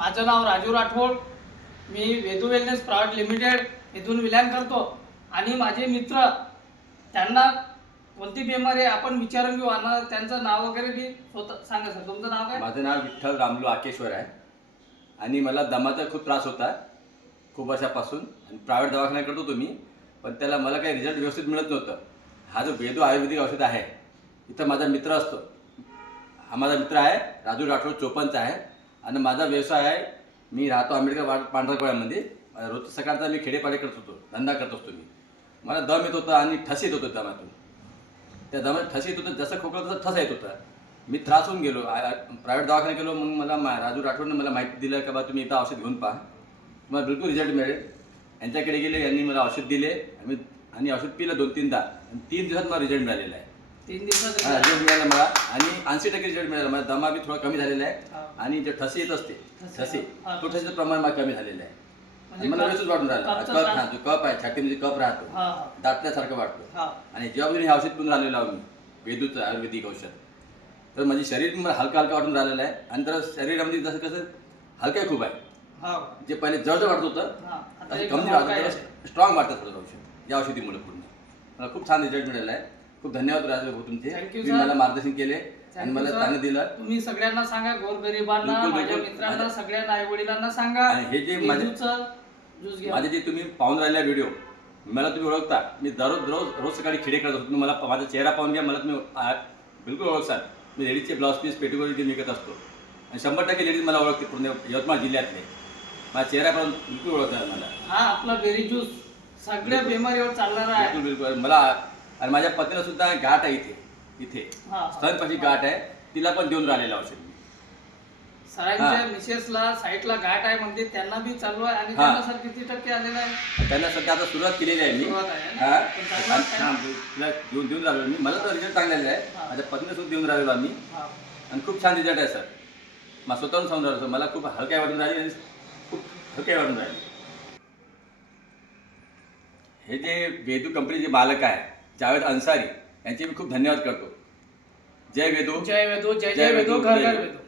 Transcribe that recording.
माझं नाव राजू राठोड, मी Vedu wellness private limited इथून विलॅन करतो आणि माझे मित्र त्यांना कोणती बिमारी आहे आपण विचारून घेऊ आणि त्यांचं नाव वगैरे बी स्वतः सांगा सर. तुमचं नाव काय? माझं नाव विठ्ठल रामलू आकेश्वर आहे आणि मला दमाचा खूप त्रास होता खूप वर्षापासून आणि प्रायव्हेट दवाखान्यात करतो तुम्ही, पण त्याला मला काही रिझल्ट व्यवस्थित मिळत नव्हतं. हा जो वेदू आयुर्वेदिक औषध आहे इथं माझा मित्र असतो. हा माझा मित्र आहे राजू राठोड चोपनचा आहे आणि माझा व्यवसाय आहे. मी राहतो आंबेडकर पांढरकवड्यामध्ये. रोज सकाळचा मी खेडेपाडे करत होतो, धंदा करत असतो मी. मला दम येत होता आणि ठस येत होतं दमातून. त्या दमात ठस येत होतं, जसं खोकला तसं ठस येत होता. मी त्रास होऊन गेलो, प्रायव्हेट दवाखान्यात गेलो. मग मला राजू राठोडने मला माहिती दिलं की बा तुम्ही इथं औषध घेऊन पहा, तुम्हाला बिलकुल रिझल्ट मिळेल. यांच्याकडे गेले, यांनी मला औषध दिले आणि औषध पिलं 2-3दा आणि 3 दिवसात मला रिझल्ट मिळालेला आहे. 3 दिवसात रिझल्ट मिळाला मला आणि 80% रिझल्ट मिळाला. माझा दमा बी थोडा कमी झालेला आहे आणि जे ठसे येत असते तो ठसेचं प्रमाण मला कमी झालेलं आहे. मला व्यवस्थित वाटून राहिलं. जो कप आहे छातीमध्ये कप राहतो, दाटल्यासारखं वाटतं. आणि जेव्हा मी हे औषध पिऊन राहिलेलं आहो मी वेदूचं आयुर्वेदिक औषध, तर माझे शरीर मला हलकं हलकं वाटून राहिलेलं आहे. आणि तर शरीरामध्ये जसं कसं हलकं खूप आहे. जे पहिले जड वाटत होतं असं कमी वाटतं, स्ट्रॉंग वाटतं थोडं औषध या औषधीमुळे. पूर्ण मला खूप छान रिझल्ट मिळाला आहे. खूप धन्यवाद राजू भाऊ तुमचे. तुम्ही मला मार्गदर्शन केले आणि मला चांगलं दिलं. तुम्ही सगळ्यांना सांगा, गोरगरिबांना, माझ्या मित्रांना, सगळ्या आई वडिलांना सांगा. हे जे माझे जे तुम्ही पाहून राहिला व्हिडिओ, मला तुम्ही ओळखता. मी रोज सकाळी खिडे करत होतो. तुम्ही मला माझा चेहरा पाहून घ्या, मला तुम्ही बिलकुल ओळखसाल. मी लेडीजचे ब्लाउज पीस पेटीकोट इथे विकत असतो आणि 100% लेडीज मला ओळखते पूर्ण यवतमाळ जिल्ह्यातले. माझा चेहरा पाहून बिलकुल ओळखणार मला. हा आपला बेरी ज्यूस सगळ्या बिमारीवर चालणारा आहे. बिलकुल बिलकुल. मला आणि माझ्या पत्नीला सुद्धा गाठ आहे इथे स्तनपाशी गाठ आहे, तिला पण देऊन राहिलेलं औषध मी. सरांच्या मिसेसला साईटला गाठ आहे म्हणजे त्यांना बी चालू आहे. आणि त्यांना सर किती टक्के आलेला आहे? त्यांना सध्या आता सुरुवात केलेली आहे मी. तिला देऊन राहिलो मी. मला तर रिझल्ट चांगलेला आहे. माझ्या पत्नीला सुद्धा देऊन राहिलो आम्ही आणि खूप छान रिझल्ट आहे सर. मला स्वतःहून सांगून राहिलो. मला खूप हलक्या वाटून राहिली आणि खूप हलक्या वाटून राहिली. हे जे वेदू कंपनीचे मालक आहे जावेद अन्सारी, यांचे मी खूप धन्यवाद करतो. जय वेदू, जय वेदू, जय जय वेदू, घर घर वेदू.